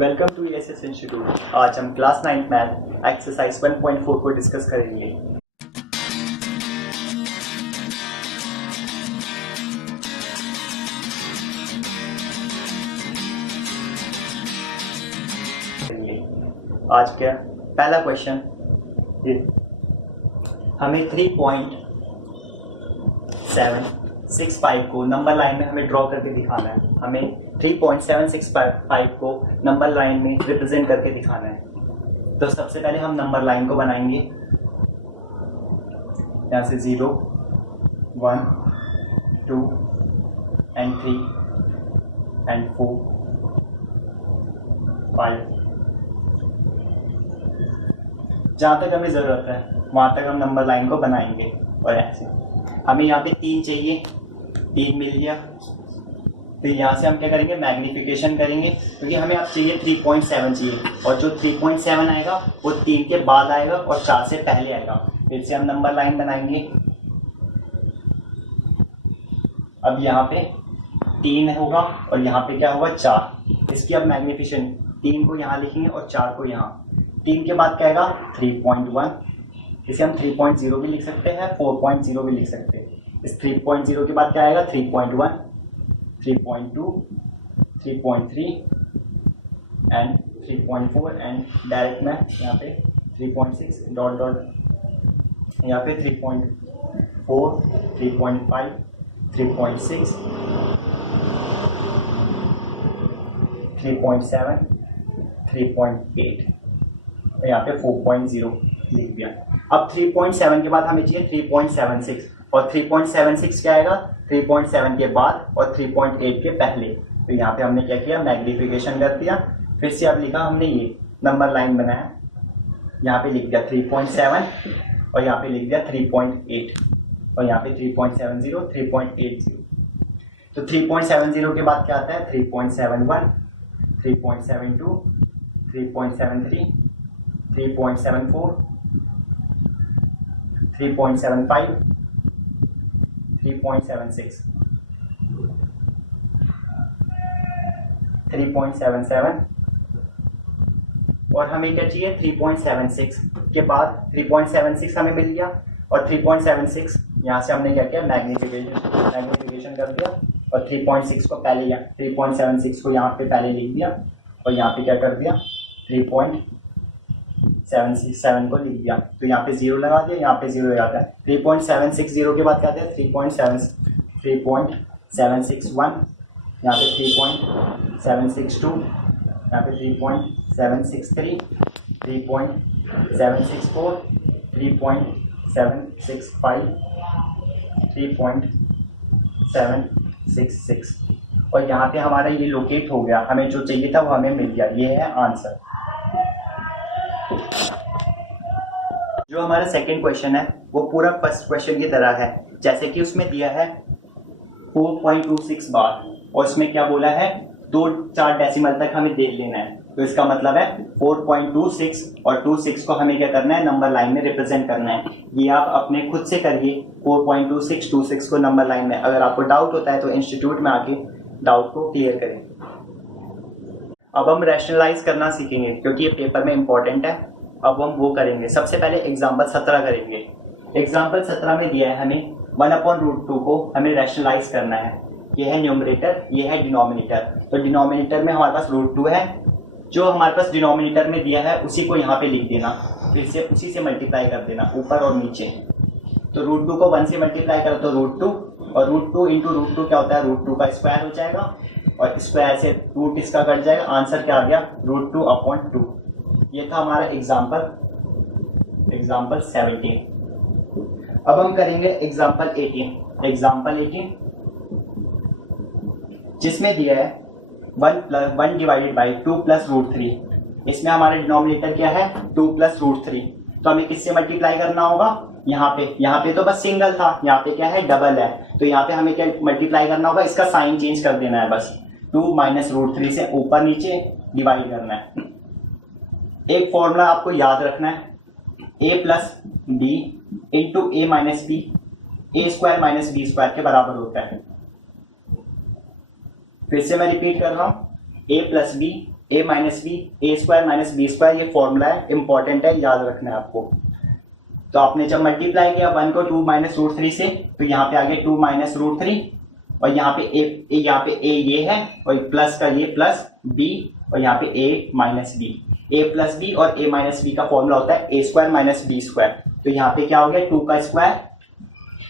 Welcome to ASS institute. आज हम class 9 math exercise 1.4 को डिस्कस करेंगे। आज क्या पहला क्वेश्चन, हमें 3.765 को नंबर लाइन में हमें ड्रॉ करके दिखाना है। हमें 3.765 को नंबर लाइन में रिप्रेजेंट करके दिखाना है। तो सबसे पहले हम नंबर लाइन को बनाएंगे। यहाँ से 0, 1, 2 and 3 and 4, 5, जहाँ तक हमें ज़रूरत है वहाँ तक हम नंबर लाइन को बनाएंगे। और ऐसे हमें यहाँ पे 3 चाहिए, 3 मिल गया। फिर यहाँ से हम क्या करेंगे, मैग्नीफिकेशन करेंगे, क्योंकि हमें अब चाहिए 3.7 चाहिए, और जो 3.7 आएगा वो 3 के बाद आएगा और 4 से पहले आएगा। फिर से हम नंबर लाइन बनाएंगे। अब यहाँ पे 3 होगा और यहाँ पे क्या होगा, 4। इसकी अब मैग्नीफिकेशन 3 को यहाँ लिखेंगे और 4 को यहाँ। 3 के बाद क्या आएगा, 3.1। इसे हम 3.0 भी लिख सकते हैं, 4.0 भी लिख सकते हैं। इस 3.0 के बाद क्या आएगा, 3.1, 3.2, 3.3 एंड 3.4 एंड डायरेक्ट में यहाँ पे 3.6 डॉट डॉट, यहाँ पे 3.4, 3.5, 3.6, 3.7, 3.8 और यहाँ पे 4.0 लिख दिया। अब 3.7 के बाद हमें चाहिए 3.76, और 3.76 क्या आएगा, 3.7 के बाद और 3.8 के पहले। तो यहाँ पे हमने क्या किया, मैग्नीफिकेशन कर दिया। फिर से अब लिखा हमने, ये नंबर लाइन बनाया, यहाँ पे लिख दिया 3.7 और यहाँ पे लिख दिया 3.8 और यहाँ पे 3.70, 3.80। तो 3.70 के बाद क्या आता है, 3.71, 3.72, 3.73, 3.74, 3.75, 3.76, 3.77 और हमें क्या चाहिए, 3.76 के बाद 3.76 हमें मिल गया। और 3.76 यहाँ से हमने क्या किया, मैग्नीफिकेशन कर दिया और 3.6 को पहले, 3.76 को यहाँ पे पहले लिख दिया और यहाँ पे क्या कर दिया, 3.767 को लिख दिया। तो यहाँ पे 0 लगा दिया, यहाँ पे 0 लगाता है। 3.760 के बाद क्या आता है, 3.761, यहाँ पे 3.762, यहाँ पे 3.763, 3.764, 3.765, 3.766 और यहाँ पे हमारा ये लोकेट हो गया। हमें जो चाहिए था वो हमें मिल गया। ये है आंसर। जो हमारा सेकंड क्वेश्चन है वो पूरा फर्स्ट क्वेश्चन की तरह है। जैसे कि उसमें दिया है 4.26 बार और उसमें क्या बोला है, 2-4 डेसिमल तक हमें देख लेना है। तो इसका मतलब है 4.26 और 26 को हमें क्या करना है, नंबर लाइन में रिप्रेजेंट करना है। ये आप अपने खुद से करिए, 4.26, 26 को नंबर लाइन में। अगर आपको डाउट होता है तो इंस्टीट्यूट में आके डाउट को क्लियर करें। अब हम रैशनलाइज करना सीखेंगे क्योंकि ये पेपर में इंपॉर्टेंट है। अब हम वो करेंगे। सबसे पहले एग्जाम्पल 17 करेंगे। एग्जाम्पल 17 में दिया है हमें 1/√2 को हमें रैशनलाइज करना है। ये है न्यूमरेटर, ये है डिनोमिनेटर। तो डिनोमिनेटर में हमारे पास √2 है, जो हमारे पास डिनोमिनेटर में दिया है उसी को यहाँ पे लिख देना, फिर से उसी से मल्टीप्लाई कर देना ऊपर और नीचे। तो √2 को 1 से मल्टीप्लाई करो तो √2, और √2 इंटू √2 क्या होता है, √2 का स्क्वायर हो जाएगा और स्क्वायर से रूट इसका कट जाएगा। आंसर क्या आ गया, √2/2। ये था हमारा एग्जाम्पल 17। अब हम करेंगे एग्जाम्पल 18 जिसमें दिया है 1 डिवाइडेड बाई 2 प्लस √3। इसमें हमारा डिनोमिनेटर क्या है, 2 प्लस √3। तो हमें किससे मल्टीप्लाई करना होगा, यहाँ पे तो बस सिंगल था, यहाँ पे क्या है, डबल है। तो यहाँ पे हमें क्या मल्टीप्लाई करना होगा, इसका साइन चेंज कर देना है बस। 2 माइनस √3 से ऊपर नीचे डिवाइड करना है। एक फॉर्मूला आपको याद रखना है, a plus B into A minus B, A square minus B square के बराबर होता है। फिर से मैं रिपीट कर रहा हूं, a plus B A minus B, A square minus B square, ये फॉर्मूला है, इंपॉर्टेंट है, याद रखना है आपको। तो आपने जब मल्टीप्लाई किया 1 को 2 माइनस रूट 3 से, तो यहाँ पे आ गया 2 माइनस रूट 3, और यहाँ पे ए ये है, और प्लस का ये प्लस बी, और यहाँ पे ए माइनस बी। ए प्लस बी और ए माइनस बी का फॉर्मूला होता है ए स्क्वायर माइनस बी स्क्वायर। तो यहाँ पे क्या हो गया, 2 का स्क्वायर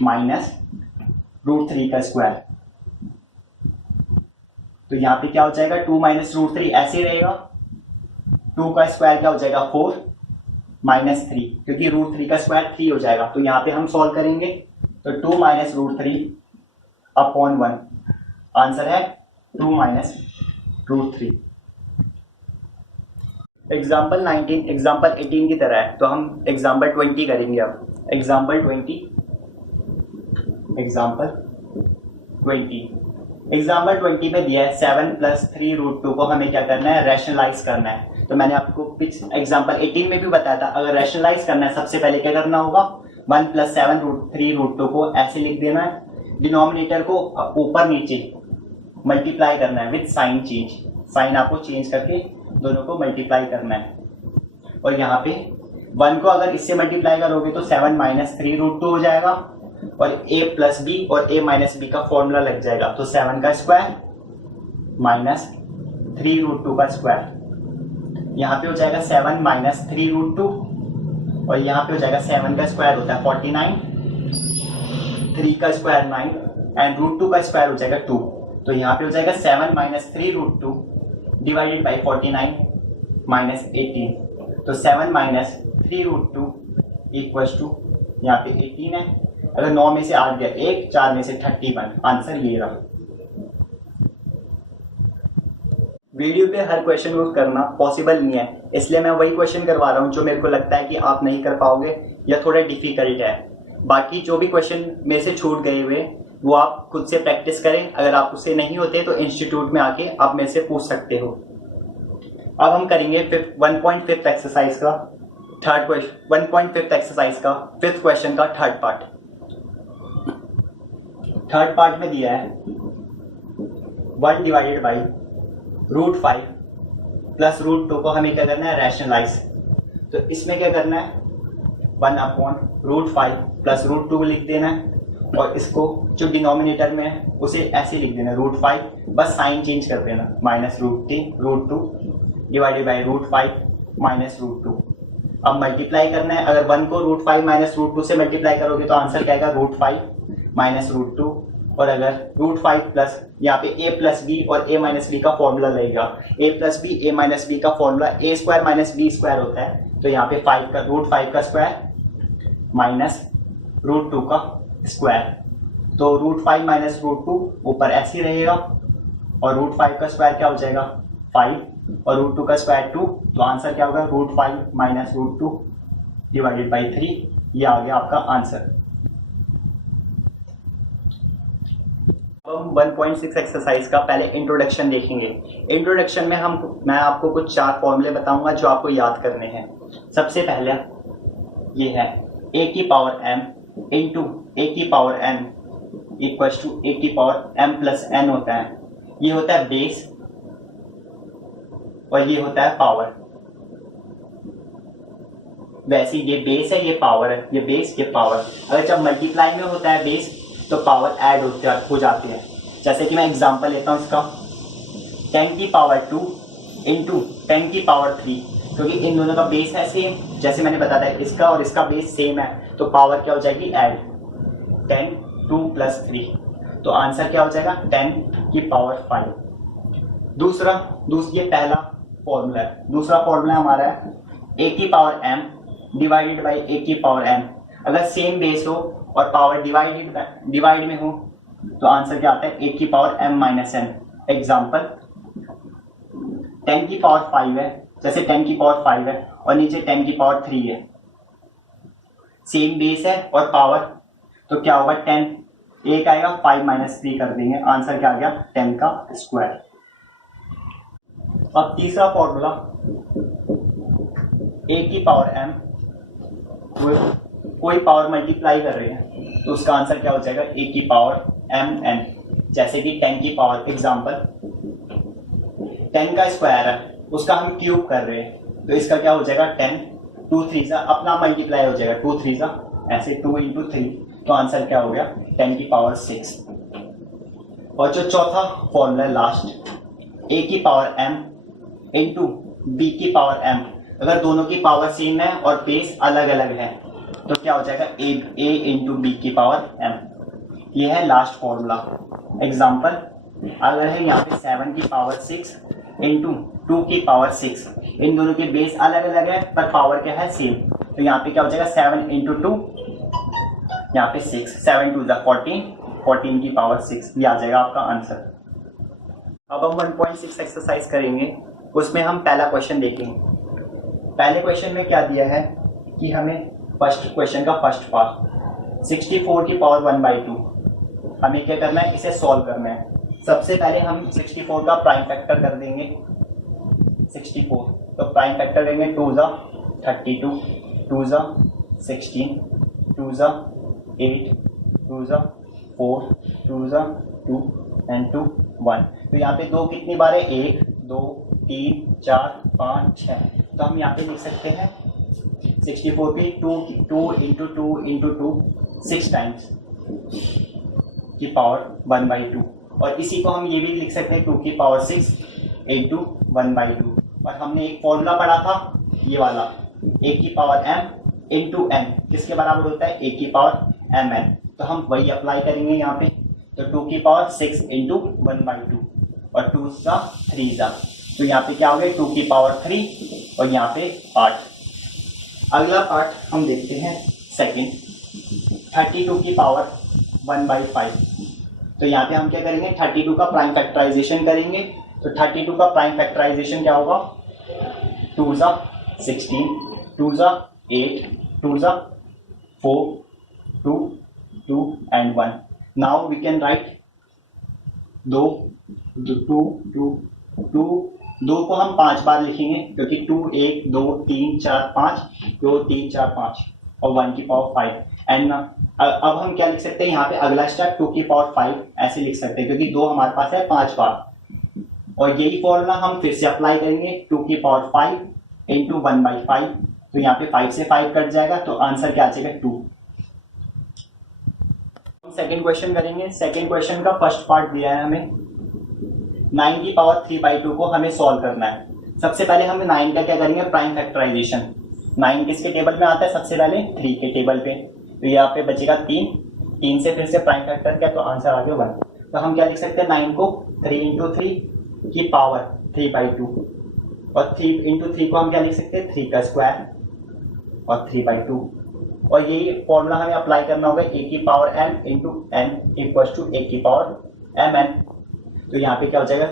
माइनस रूट 3 का स्क्वायर। तो यहाँ पे क्या हो जाएगा, 2 माइनस रूट 3 ऐसे रहेगा, 2 का स्क्वायर क्या हो जाएगा 4 माइनस 3, क्योंकि रूट 3 का स्क्वायर 3 हो जाएगा। तो यहाँ पे हम सॉल्व करेंगे, तो 2 माइनस रूट 3 अपॉन 1, आंसर है 2 माइनस रूट 3। एग्जाम्पल 19 एग्जाम्पल 18 की तरह है, तो हम एग्जाम्पल 20 करेंगे अब। एग्जाम्पल 20 में दिया है 7 प्लस 3 रूट 2 को हमें क्या करना है, रैशनलाइज करना है। तो मैंने आपको एग्जाम्पल 18 में भी बताया था, अगर रैशनलाइज करना है सबसे पहले क्या करना होगा, 1 प्लस 7 रूट 3 रूट 2 को ऐसे लिख देना है, डिनोमिनेटर को ऊपर नीचे मल्टीप्लाई करना है विद साइन चेंज, साइन आपको चेंज करके दोनों को मल्टीप्लाई करना है। और यहाँ पे 1 को अगर इससे मल्टीप्लाई करोगे तो 7 माइनस 3 रूट 2 हो जाएगा, और a प्लस बी और a माइनस बी का फॉर्मूला लग जाएगा। तो 7 का स्क्वायर माइनस 3 रूट 2 का स्क्वायर, यहाँ पे हो जाएगा 7 माइनस 3 रूट 2, और यहाँ पे हो जाएगा 7 का स्क्वायर होता है 49, 3 का स्क्वायर 9, एंड रूट 2 का स्क्वायर हो जाएगा 2। तो यहाँ पे हो जाएगा 7 minus 3 root 2 divided by 49 minus 18। तो 7 माइनस 3 रूट 2 इक्वल्स टू यहाँ पे 18 है। अगर 9 में से 8 गया 1, 4 में से 31, आंसर ये रहा। वीडियो पे हर क्वेश्चन को करना पॉसिबल नहीं है, इसलिए मैं वही क्वेश्चन करवा रहा हूँ जो मेरे को लगता है कि आप नहीं कर पाओगे या थोड़ा डिफिकल्ट है। बाकी जो भी क्वेश्चन मेरे से छूट गए हुए वो आप खुद से प्रैक्टिस करें, अगर आप उससे नहीं होते तो इंस्टीट्यूट में आके आप मेरे से पूछ सकते हो। अब हम करेंगे 1.5 एक्सरसाइज का थर्ड क्वेश्चन, 1.5 एक्सरसाइज का 5th क्वेश्चन का थर्ड पार्ट। थर्ड पार्ट में दिया है 1 divided by root 5 plus root 2 को हमें क्या करना है, रैशनलाइज। तो इसमें क्या करना है, 1 अपॉन रूट 5 प्लस रूट 2 लिख देना है, और इसको जो डिनोमिनेटर में है उसे ऐसे लिख देना रूट 5, बस साइन चेंज कर देना, minus root 2 divided by root 5 minus root 2। अब मल्टीप्लाई करना है, अगर 1 को रूट 5 माइनस रूट 2 से मल्टीप्लाई करोगे तो आंसर क्या आएगा, रूट 5 माइनस रूट 2। और अगर रूट 5 प्लस यहाँ पे a प्लस बी और a माइनस बी का फॉर्मूला लगेगा, a plus B a minus B का formula a square minus B square होता है। तो यहाँ पे रूट 5 का स्क्वायर माइनस रूट 2 का स्क्वायर, तो रूट 5 माइनस रूट 2 ऊपर ऐसे ही रहेगा, और रूट 5 का स्क्वायर क्या हो जाएगा 5, और रूट 2 का स्क्वायर 2। तो आंसर क्या होगा, root 5 minus root 2 divided by 3। ये आ गया आपका आंसर। अब हम 1.6 एक्सरसाइज का पहले इंट्रोडक्शन देखेंगे। इंट्रोडक्शन में मैं आपको कुछ 4 फॉर्मूले बताऊंगा जो आपको याद करने हैं। सबसे पहले ये है a की पावर m इंटू a की power n equals to a की पावर m प्लस n होता है। ये होता है बेस और ये होता है पावर। वैसे ये बेस है, ये पावर है, ये बेस ये पावर। अगर जब मल्टीप्लाई में होता है बेस तो पावर ऐड हो जाते हैं। जैसे कि मैं एग्जांपल लेता हूँ इसका, 10 की पावर 2 इंटू 10 की पावर 3, क्योंकि इन दोनों का बेस है सेम, जैसे मैंने बताया इसका और इसका बेस सेम है, तो पावर क्या हो जाएगी ऐड, 10 2 प्लस 3। तो आंसर क्या हो जाएगा 10 की पावर 5। ये पहला फॉर्मूला है। दूसरा फॉर्मूला हमारा है a की power m divided by a की पावर n। अगर सेम बेस हो और पावर डिवाइड में हो तो आंसर क्या आता है a की power m minus n। Example 10 की पावर 5 है, जैसे 10 की पावर 5 है और नीचे 10 की पावर 3 है, सेम बेस है और पावर, तो क्या होगा 10 एक आएगा 5 माइनस 3 कर देंगे, आंसर क्या आ गया 10 का स्क्वायर। अब तीसरा फॉर्मूला a की पावर m, कोई पावर मल्टीप्लाई कर रहे हैं तो उसका आंसर क्या हो जाएगा a की पावर m n। जैसे कि 10 की पावर, एग्जांपल 10 का स्क्वायर है उसका हम क्यूब कर रहे हैं, तो इसका क्या हो जाएगा 10, 2 3 सा अपना मल्टीप्लाई हो जाएगा, 2 3 सा ऐसे 2 इंटू 3, तो आंसर क्या हो गया 10 की पावर 6। और जो चौथा फॉर्मूला लास्ट, a की पावर m इंटू b की पावर m, अगर दोनों की पावर सेम है और बेस अलग अलग है तो क्या हो जाएगा a इंटू बी की पावर m। ये है लास्ट फॉर्मूला। एग्जाम्पल, अगर है यहाँ पे 7 की पावर 6 इंटू 2 की पावर 6, इन दोनों के बेस अलग अलग है पर पावर क्या है सेम, तो यहाँ पे क्या हो जाएगा 7 इंटू 2, यहाँ पे 6, 7 2 14, 14 की पावर 6, ये आ जाएगा आपका आंसर। अब हम 1.6 एक्सरसाइज करेंगे, उसमें हम पहला क्वेश्चन देखेंगे। पहले क्वेश्चन में क्या दिया है कि हमें फर्स्ट क्वेश्चन का फर्स्ट पार्ट 64 की पावर 1/2, हमें क्या करना है, इसे सॉल्व करना है। सबसे पहले हम 64 का प्राइम फैक्टर कर देंगे 64, तो प्राइम फैक्टर लेंगे 2 ज़ा 32, 2 ज़ा 16, 2 ज़ा 8, 2 ज़ा 4, 2 ज़ा 2 एंड 2 1। तो यहाँ पे 2 कितनी बार है, 1 2 3 4 5 6, तो हम यहाँ पे लिख सकते हैं 64 की 2 इंटू 2 इंटू 2 6 टाइम्स की पावर 1/2, और इसी को हम ये भी लिख सकते हैं 2 की पावर 6 इंटू 1/2। और हमने एक फॉर्मूला पढ़ा था ये वाला, a की पावर m इंटू n किसके बराबर होता है, a की पावर mn, तो हम वही अप्लाई करेंगे यहाँ पे। तो 2 की पावर 6 इंटू 1/2 और 2 सा 3 सा, तो यहाँ पे क्या हो गया 2 की पावर 3 और यहाँ पे 8। अगला पार्ट हम देखते हैं सेकंड, 32 की पावर 1/5, तो यहाँ पे हम क्या करेंगे 32 का प्राइम फैक्टराइजेशन करेंगे। तो 32 का प्राइम फैक्टराइजेशन क्या होगा, 2 सा 16, 2 सा 8, 2 सा 4, 2 2 and 1। Now we can write 2 को हम 5 बार लिखेंगे क्योंकि 2 1 2 3 4 5, 2 3 4 5 और 1 की पावर 5। एंड अब हम क्या लिख सकते हैं यहाँ पे, अगला स्टेप 2 की पावर 5 ऐसे लिख सकते हैं क्योंकि 2 हमारे पास है 5 बार, और यही फॉर्मूला हम फिर से अप्लाई करेंगे 2 की पावर 5 इंटू 1/5, तो यहाँ पे 5 से 5 कट जाएगा, तो आंसर क्या आ जाएगा 2। सेकेंड क्वेश्चन करेंगे। सेकेंड क्वेश्चन का फर्स्ट पार्ट दिया है हमें, 9 की पावर 3/2 को हमें सॉल्व करना है। सबसे पहले हम 9 का क्या करेंगे, प्राइम फैक्टराइजेशन। 9 किसके टेबल में आता है, सबसे पहले 3 के टेबल पे, तो यहाँ पे बचेगा 3 से फिर से प्राइम फैक्टर क्या, तो आंसर आ गया 1। तो हम क्या लिख सकते हैं 9 को 3 इंटू 3 की पावर 3/2, और 3 इंटू 3 को हम क्या लिख सकते हैं 3 का स्क्वायर और 3/2, और यही फॉर्मूला हमें अप्लाई करना होगा a की power m into n equal to a की पावर mn। तो यहाँ पे क्या हो जाएगा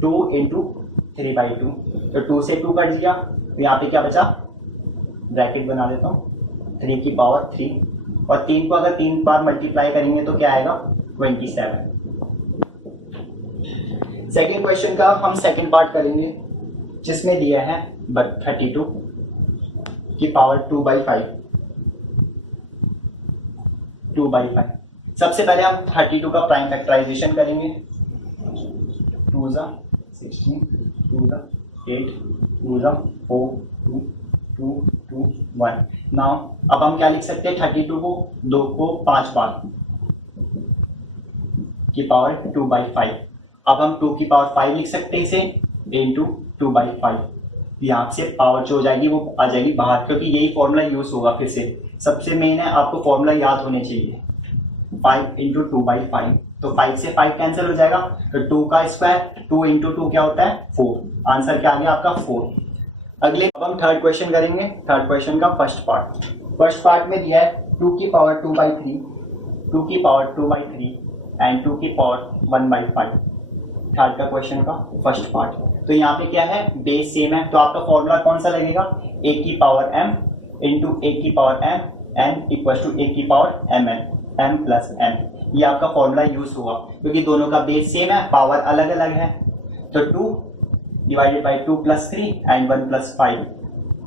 2 इंटू 3/2, तो 2 से 2 कट गया, तो यहाँ पे क्या बचा, ब्रैकेट बना देता हूँ 3 की पावर 3, और 3 को अगर 3 बार मल्टीप्लाई करेंगे तो क्या आएगा 27। सेकेंड क्वेश्चन का हम सेकेंड पार्ट करेंगे जिसमें दिया है 32 की पावर 2/5। सबसे पहले हम 32 का प्राइम फैक्टराइजेशन करेंगे, 2 ज़ा 16, 2 ज़ा 8, 2 ज़ा 4, 2 2 1। नाउ अब हम क्या लिख सकते हैं 32 को 2 को 5 बार की पावर 2/5। अब हम 2 की पावर 5 लिख सकते हैं इसे इंटू 2/5, यहाँ से पावर जो हो जाएगी वो आ जाएगी बाहर, क्योंकि यही फॉर्मूला यूज होगा। फिर से सबसे मेन है आपको फॉर्मूला याद होने चाहिए, 5 इंटू 2/5, तो 5 से 5 कैंसिल हो जाएगा, तो 2 का स्क्वायर 2 इंटू 2 क्या होता है 4, आंसर क्या आ गया आपका 4। अगले अब हम थर्ड क्वेश्चन करेंगे। थर्ड क्वेश्चन का फर्स्ट पार्ट में दिया है 2 की पावर 2/3, 2 की पावर 2/3 एंड 2 की पावर 1/5। थर्ड का क्वेश्चन का फर्स्ट पार्ट, तो यहाँ पे क्या है बेस सेम है, तो आपका फॉर्मूला कौन सा लगेगा, a की पावर m इंटू a की power m n equal to a की power mn, m plus n, ये आपका फॉर्मूला यूज हुआ क्योंकि दोनों का बेस सेम है, पावर अलग अलग है। तो 2 डिवाइडेड बाई 2 + 3 एंड 1 + 5,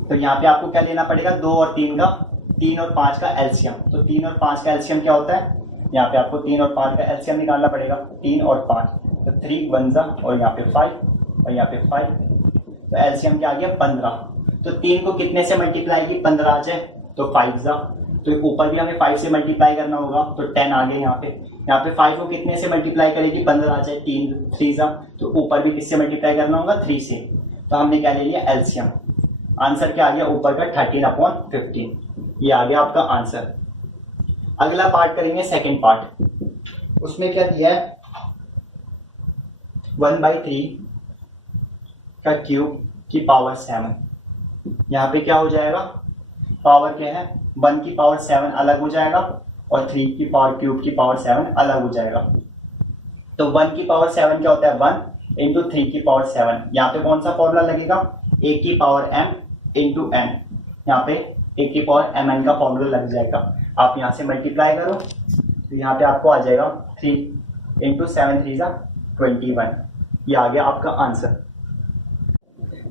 तो यहाँ पे आपको क्या लेना पड़ेगा 2 और 3 और 5 का एलसीएम। तो 3 और 5 का एलसीएम क्या होता है, यहाँ पे आपको 3 और 5 का एलसीएम निकालना पड़ेगा, 3 और 5, तो 3 1 ज़ा और यहाँ पे 5 और यहाँ पे 5, तो एलसीएम क्या आ गया 15। तो 3 को कितने से मल्टीप्लाई की 15 आ जाए तो 5 जा, तो ऊपर भी हमें 5 से मल्टीप्लाई करना होगा तो 10 आ गए यहाँ पे 5 को कितने से मल्टीप्लाई करेगी 15 आ जाए 3 जा, तो ऊपर भी किससे मल्टीप्लाई करना होगा 3 से। तो हमने क्या ले लिया एलसीएम। आंसर क्या आ गया ऊपर का 13/15, ये आ गया आपका आंसर। अगला पार्ट करेंगे सेकंड पार्ट। उसमें क्या दिया है 1/3 का क्यूब की पावर 7। यहाँ पे क्या हो जाएगा पावर क्या है 1 की पावर 7 अलग हो जाएगा और 3 की पावर क्यूब की पावर 7 अलग हो जाएगा। तो 1 की पावर 7 क्या होता है 1 इंटू 3 की पावर 7। यहाँ पे कौन सा फॉर्मूला लगेगा a की पावर m इंटू n। यहाँ पे a की पावर mn का फॉर्मूला लग जाएगा। आप यहाँ से मल्टीप्लाई करो तो यहाँ पे आपको आ जाएगा 3 इंटू 7 3 जा 21। ये आ गया आपका आंसर।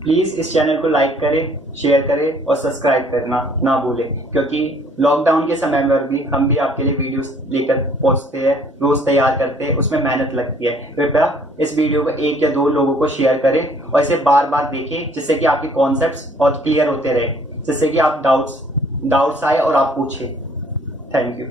प्लीज़ इस चैनल को लाइक करें, शेयर करें और सब्सक्राइब करना ना भूलें, क्योंकि लॉकडाउन के समय में भी हम भी आपके लिए वीडियोस लेकर पहुंचते हैं, रोज़ तैयार करते हैं, उसमें मेहनत लगती है। कृपया इस वीडियो को 1 या 2 लोगों को शेयर करें और इसे बार बार देखें, जिससे कि आपके कॉन्सेप्ट्स और क्लियर होते रहे, जिससे कि आप डाउट्स आए और आप पूछें। Thank you.